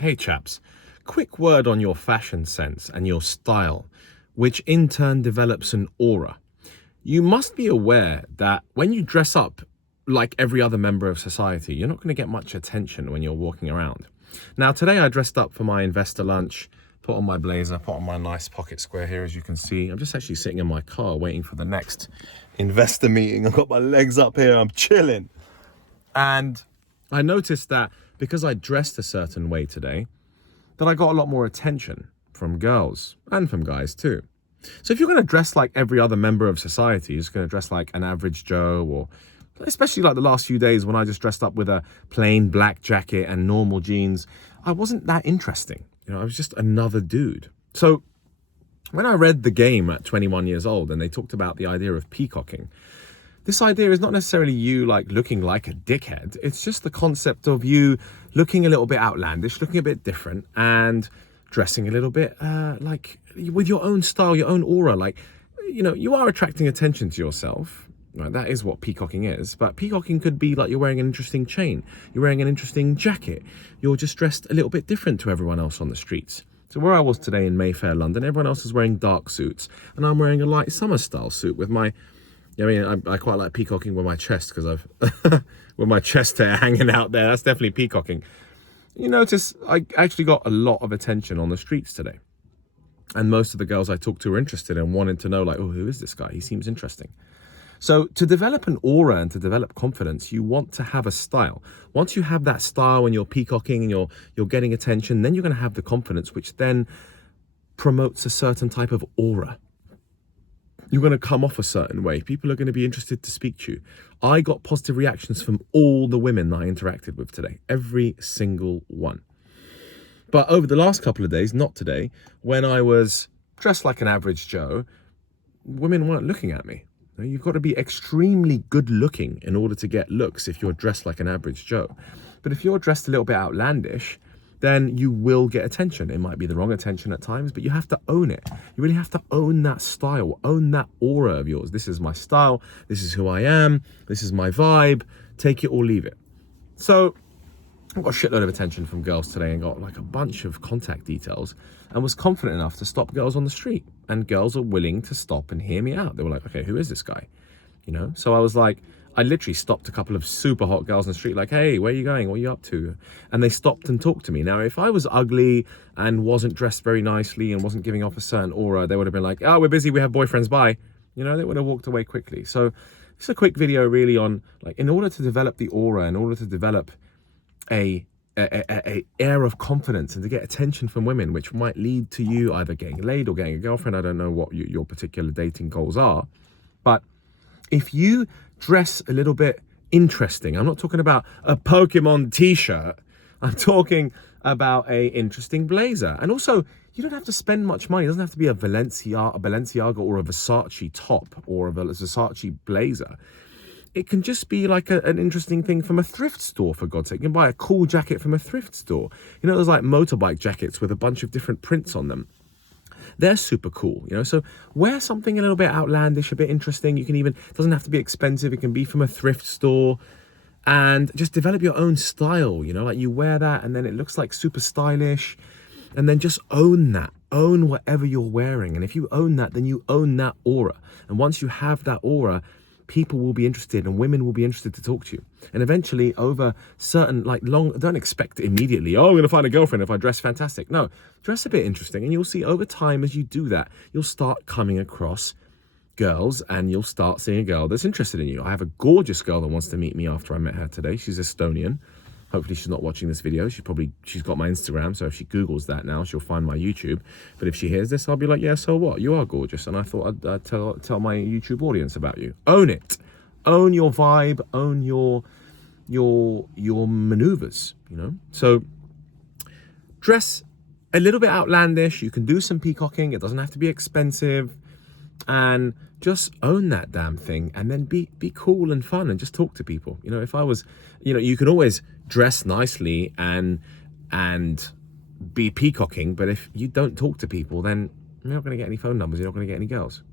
Hey chaps, quick word on your fashion sense and your style, which in turn develops an aura. You must be aware that when you dress up like every other member of society, you're not going to get much attention when you're walking around. Now, today I dressed up for my investor lunch, put on my blazer, put on my nice pocket square here, as you can see. I'm just actually sitting in my car waiting for the next investor meeting. I've got my legs up here, I'm chilling. And I noticed that because I dressed a certain way today, that I got a lot more attention from girls and from guys too. So if you're going to dress like every other member of society, you're just going to dress like an average Joe, or especially like the last few days when I just dressed up with a plain black jacket and normal jeans, I wasn't that interesting. I was just another dude. So when I read The Game at 21 years old and they talked about the idea of peacocking, this idea is not necessarily you like looking like a dickhead. It's just the concept of you looking a little bit outlandish, looking a bit different, and dressing a little bit like with your own style, your own aura. Like, you are attracting attention to yourself. Right? That is what peacocking is. But peacocking could be like you're wearing an interesting chain, you're wearing an interesting jacket, you're just dressed a little bit different to everyone else on the streets. So where I was today in Mayfair, London, everyone else is wearing dark suits, and I'm wearing a light summer style suit with my I quite like peacocking with my chest because I've with my chest hair hanging out there. That's definitely peacocking. You notice I actually got a lot of attention on the streets today. And most of the girls I talked to were interested and wanted to know, like, oh, who is this guy? He seems interesting. So to develop an aura and to develop confidence, you want to have a style. Once you have that style and you're peacocking and you're getting attention, then you're going to have the confidence, which then promotes a certain type of aura. You're going to come off a certain way. People are going to be interested to speak to you. I got positive reactions from all the women that I interacted with today. Every single one. But over the last couple of days, not today, when I was dressed like an average Joe, women weren't looking at me. You've got to be extremely good looking in order to get looks if you're dressed like an average Joe. But if you're dressed a little bit outlandish, then you will get attention. It might be the wrong attention at times, but you have to own it. You really have to own that style, own that aura of yours. This is my style. This is who I am. This is my vibe. Take it or leave it. So I got a shitload of attention from girls today and got like a bunch of contact details and was confident enough to stop girls on the street. And girls are willing to stop and hear me out. They were like, okay, who is this guy? So I was like, I literally stopped a couple of super hot girls on the street like, hey, where are you going? What are you up to? And they stopped and talked to me. Now, if I was ugly and wasn't dressed very nicely and wasn't giving off a certain aura, they would have been like, oh, we're busy, we have boyfriends, bye. They would have walked away quickly. So it's a quick video really on, like, in order to develop the aura, in order to develop a air of confidence and to get attention from women, which might lead to you either getting laid or getting a girlfriend. I don't know what your particular dating goals are. But if you dress a little bit interesting, I'm not talking about a Pokemon t-shirt, I'm talking about a interesting blazer. And also, you don't have to spend much money. It doesn't have to be a Balenciaga or a Versace top or a Versace blazer. It can just be like an interesting thing from a thrift store, for God's sake. You can buy a cool jacket from a thrift store. There's like motorbike jackets with a bunch of different prints on them. They're super cool, so wear something a little bit outlandish, a bit interesting. You can even, it doesn't have to be expensive. It can be from a thrift store, and just develop your own style, like you wear that and then it looks like super stylish, and then just own that, own whatever you're wearing. And if you own that, then you own that aura. And once you have that aura, people will be interested and women will be interested to talk to you. And eventually over certain don't expect immediately, oh, I'm going to find a girlfriend if I dress fantastic. No, dress a bit interesting. And you'll see over time as you do that, you'll start coming across girls and you'll start seeing a girl that's interested in you. I have a gorgeous girl that wants to meet me after I met her today. She's Estonian. Hopefully she's not watching this video. She's got my Instagram, so if she Googles that now, she'll find my YouTube. But if she hears this, I'll be like, yeah, so what? You are gorgeous. And I thought I'd tell my YouTube audience about you. Own it. Own your vibe. Own your maneuvers, So dress a little bit outlandish. You can do some peacocking. It doesn't have to be expensive. And just own that damn thing, and then be cool and fun and just talk to people. If I was, you can always dress nicely and be peacocking, but if you don't talk to people, then you're not going to get any phone numbers, you're not going to get any girls.